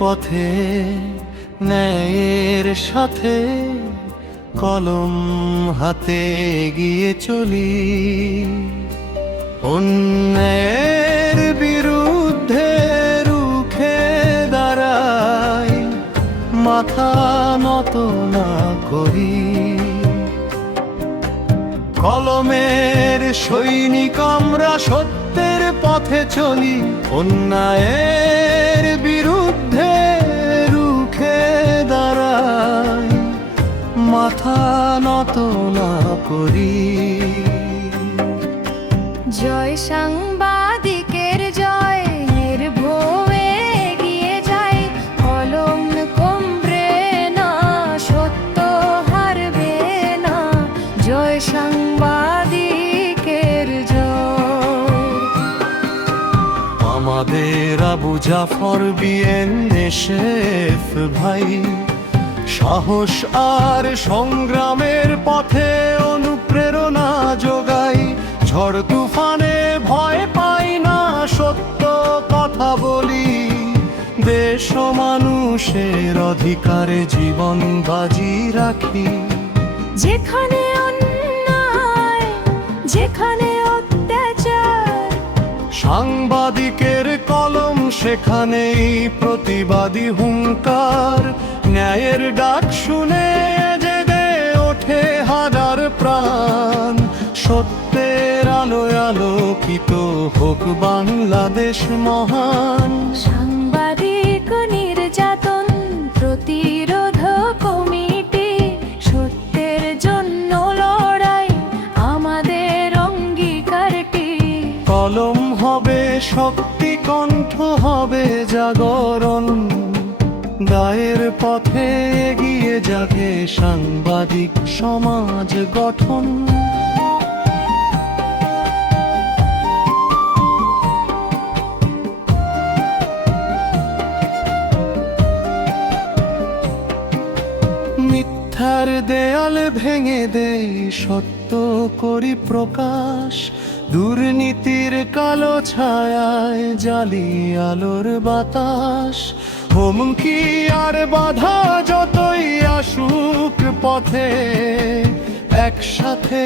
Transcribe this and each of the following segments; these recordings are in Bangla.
পথে ন্যায়ের সাথে কলম হাতে এগিয়ে চলি। অন্যায়ের বিরুদ্ধে রুখে দাঁড়াই, মাথা নত না করি। কলমের সৈনিক আমরা সত্যের পথে চলি, অন্যায়ের বিরুদ্ধে রুখে দাঁড়াই, মাথা নত না করি। জয় সাংবাদিকের জয়, নির্ভয়ে এগিয়ে যায়, কলম কমবে না, সত্য হারবে না। জয় সাংবাদিকের জয়। আমাদের আবু জাফর বিএনএসএফ ভাই, সাহস আর সংগ্রামের পথে অনুপ্রেরণা যোগাই। ঝড় তুফানে ভয় পাই না, সত্য কথা বলি। দেশ ও মানুষের অধিকারে জীবন বাজি রাখি। যেখানে অন্যায়, যেখানে অত্যাচার, সাংবাদিকের কলম সেখানেই প্রতিবাদী হুঙ্কার। ন্যায়ের ডাক শুনে জেগে ওঠে হাজার প্রাণ। সত্যের আলোয় আলোকিত হোক বাংলাদেশ মহান। সাংবাদিক নির্যাতন প্রতিরোধ কমিটি, সত্যের জন্য লড়াই আমাদের অঙ্গীকারটি। কলম হবে শক্তি, কণ্ঠ হবে জাগরণ। দায়ের পথে এগিয়ে যাবে সাংবাদিক সমাজ গঠন। মিথ্যার দেয়াল ভেঙে দেই, সত্য করি প্রকাশ। দুর্নীতির কালো ছায়ায় জালি আলোর বাতাস। হুমকি আর বাধা যতই আসুক পথে, একসাথে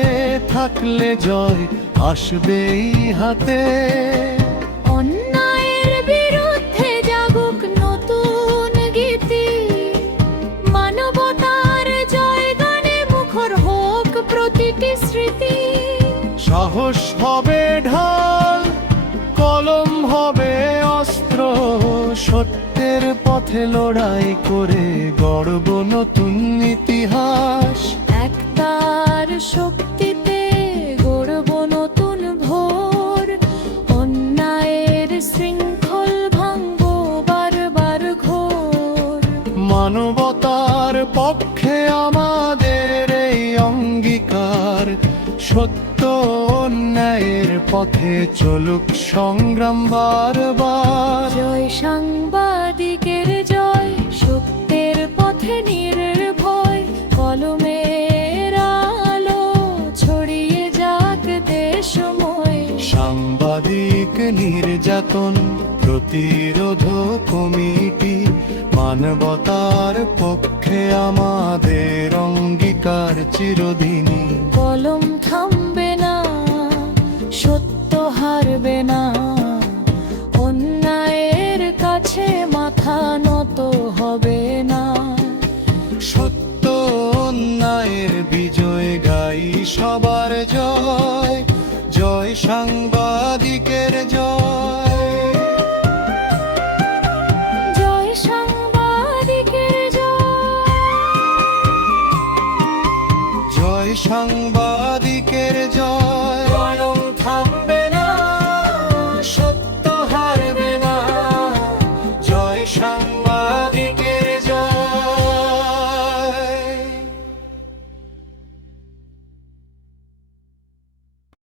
থাকলে জয় আসবেই হাতে। অন্যায়ের বিরুদ্ধে জাগুক নতুন গীতি, মানবতার জয়গানে মুখর হোক প্রতিটি স্মৃতি। সাহস হবে ঢাল, কলম হবে অস্ত্র। সত্যের পথে লড়াই করে গড়ব নতুন ইতিহাস। একতার শক্তিতে গড়ব নতুন ভোর, অন্যায়ের শৃঙ্খল ভাঙব বারবার ঘোর। মানবতার পক্ষে আমাদের এই অঙ্গীকার। সত্য অন্যায়ের পথে চলুক সংগ্রাম বারবার। জয় সাংবাদিকের জয়, সত্যের পথে নির্ভয়, কলমের আলো ছড়িয়ে যাক দেশময়। সাংবাদিক নির্যাতন প্রতিরোধ কমিটি, মানবতার পক্ষে আমাদের অঙ্গীকার চিরদিনই। কলম থামবে না, সত্য হারবে না, অন্যায়ের কাছে মাথা নত হবে না। সত্য অন্যায়ের বিজয় গাই সবার জয়। জয় সাংবাদিকের জয়। জয় সাংবাদিকের জয়। জয় সাংবাদিকের জয়।